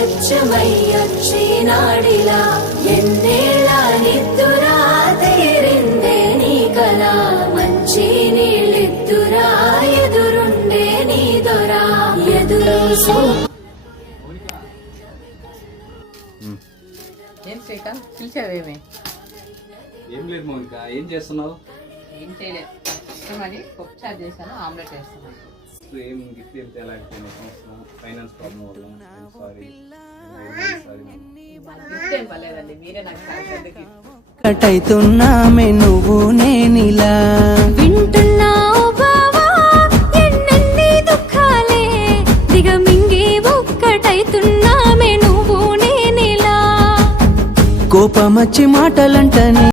స్వచ్ఛమయ్యొచ్చినాడిలా ఎన్నేళ్ళ నిద్దురా తీరిందే నీ కల మంచి నీళ్ళిద్దురా ఎదురుండే నీ దొరా ఎదురు ఏం శ్రీకాంత్ పిలిచావేమి? ఏం లేదు మౌనిక, ఏం చేస్తున్నావు? ఏం చేయలేదు, ఇష్టమని పప్పు చారు చేశాను, ఆమ్లెట్ వేస్తున్నాను. ఏం గిఫ్ట్ ఏం తేలేకపోయినా ఫైనాన్స్ ప్రాబ్లం వల్ల సారీ. గిఫ్ట్ ఏం పర్లేదండి, మీరే నాకు కటైతున్నామే నువ్వు నేనిలా వింటున్నావు బావా ఎన్నెన్ని దుఃఖాలే దిగమింగి ఒక్కటైతున్నామే నువ్వు నేనిలా కోపమచ్చి మాటలంటని